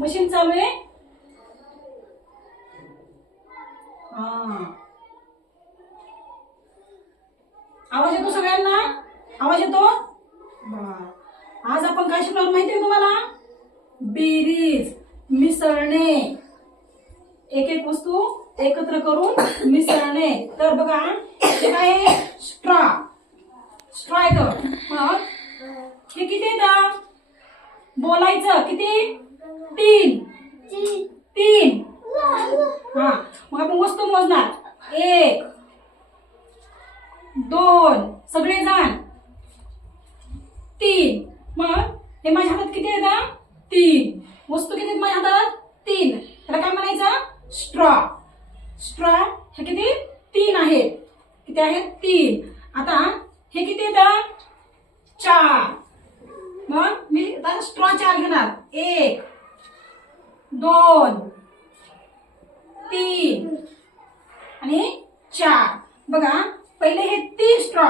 Machine चालू आहे. हा, आवाज येतो सगळ्यांना? आवाज येतो? आज आपण काय शिकलो माहिती आहे तुम्हाला? बेरीज, मिसळणे, एक एक वस्तू एकत्र करून मिसळणे. तर बघा हे काय आहे? स्ट्रॉ. स्ट्रॉ येतं. मग हे किती येतं? बोलायचं किती? 3. 3. हा, मग आपण वस्तू मोजणार. 1 2 सगळेजण 3. मग हे माझ्या हातात किती येतं? 3. वस्तू किती आहेत माझ्या हातात? 3. त्याला काय म्हणायचं? स्ट्रॉ. स्ट्रॉ हे किती? 3 आहेत. किती आहेत? 3. आता हे किती येतं? 4. मग मी आता स्ट्रॉ 4 घेणार. 1 2 3 आणि 4. बघा पहिले हे 3 स्ट्रॉ,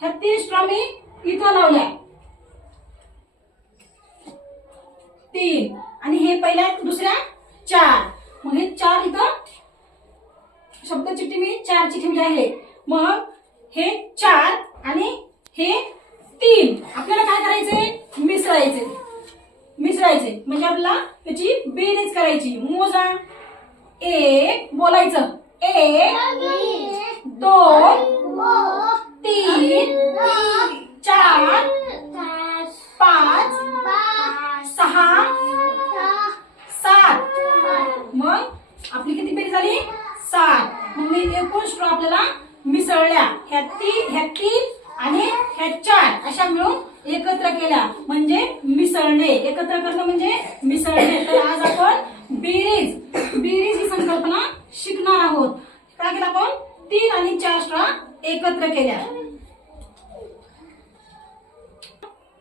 ह्या 3 स्ट्रॉ मी इथं लावल्या 3 आणि हे पहिल्या दुसऱ्या 4. मग हे 4 इथं शब्द चिठ्ठी मी 4 ची ठेवली आहे. मग हे 4 आणि हे 3 आपल्याला काय करायचंय? मिसळायचे. मिसळायचे म्हणजे आपल्याला त्याची बेरीज करायची. मोजा. 1 बोलायचं. 1 2 3 4 5 6 7. मग आपली किती बेरीज झाली? 7. मग मी एकूण स्ट्रॉ आपल्याला मिसळल्या. ह्या 3 आणि ह्या 4 अशा मिळून एकत्र केल्या म्हणजे मिसळणे. एकत्र करणं म्हणजे मिसळणे. तर आज आपण बेरीज ही संकल्पना शिकणार आहोत. काय केलं आपण? 3 आणि 4 स्ट्रॉ एकत्र केल्या.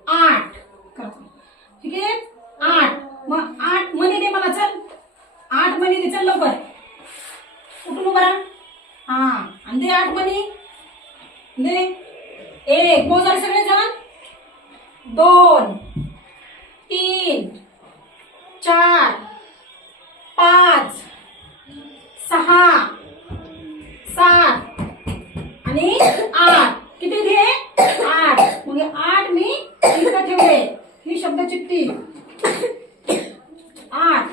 8 करतो. ठीक आहे? 8. मग 8 मणी दे मला. चल 8 मणी दे. चल लवकर उठून उभा राहा. हा आणि दे 8 मणी दे. 1 मोजा सगळेजण. 2 3 4 5 6 7 आणि 8. किती दे? 8. मग 8 मी इथं ठेवले. ही शब्द चिठ्ठी 8.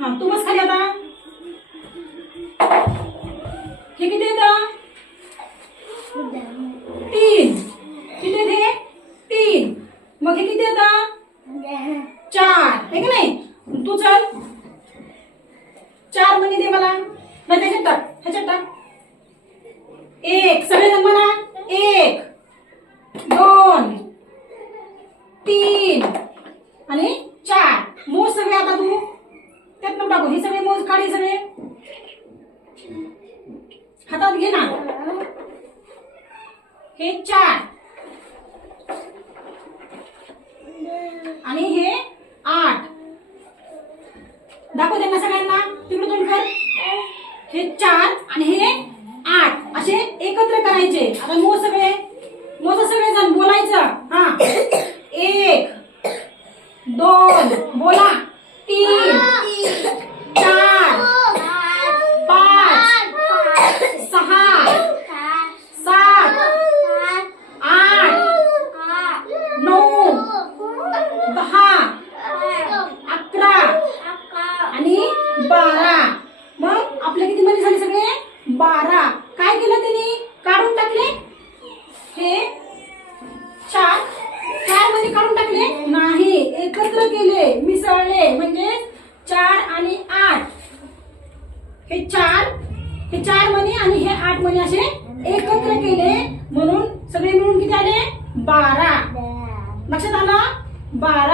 हा तू बस खाली आता. हे किती येतं? 3. किती दे? 3. मग हे किती येतं? 4. हे की नाही? तू चल 4 मणी दे मला. नाही त्याच्यात टाक. ह्याच्यात टाक. 1 सगळेजण म्हणा. 1 2 3 आणि 4. मोज सगळे आता तू. त्यात नको टाकू. हे सगळे मोज काढे. सगळे हातात घे ना. हे 4 आणि हे 8. दाखव त्यांना सगळ्यांना. तिकडे तोंड कर. हे 4 आणि हे 8 असे एकत्र करायचे. आता मोज सगळे. मोज सगळेजण बोलायचं. हा 1 2 बोला. 3 4 5 6 7 8 9 10 11 आणि 12. मग आपले किती मणी झाले? सगळे 12. काय केलं त्यांनी? काढून टाकले. हे 4 मणी काढून टाकले नाही, एकत्र केले. मिसळले म्हणजे 4 आणि 8. हे 4 मणी आणि हे 8 मणी असे एकत्र केले म्हणून सगळे मिळून किती आले? 12. लक्षात आलं? 12.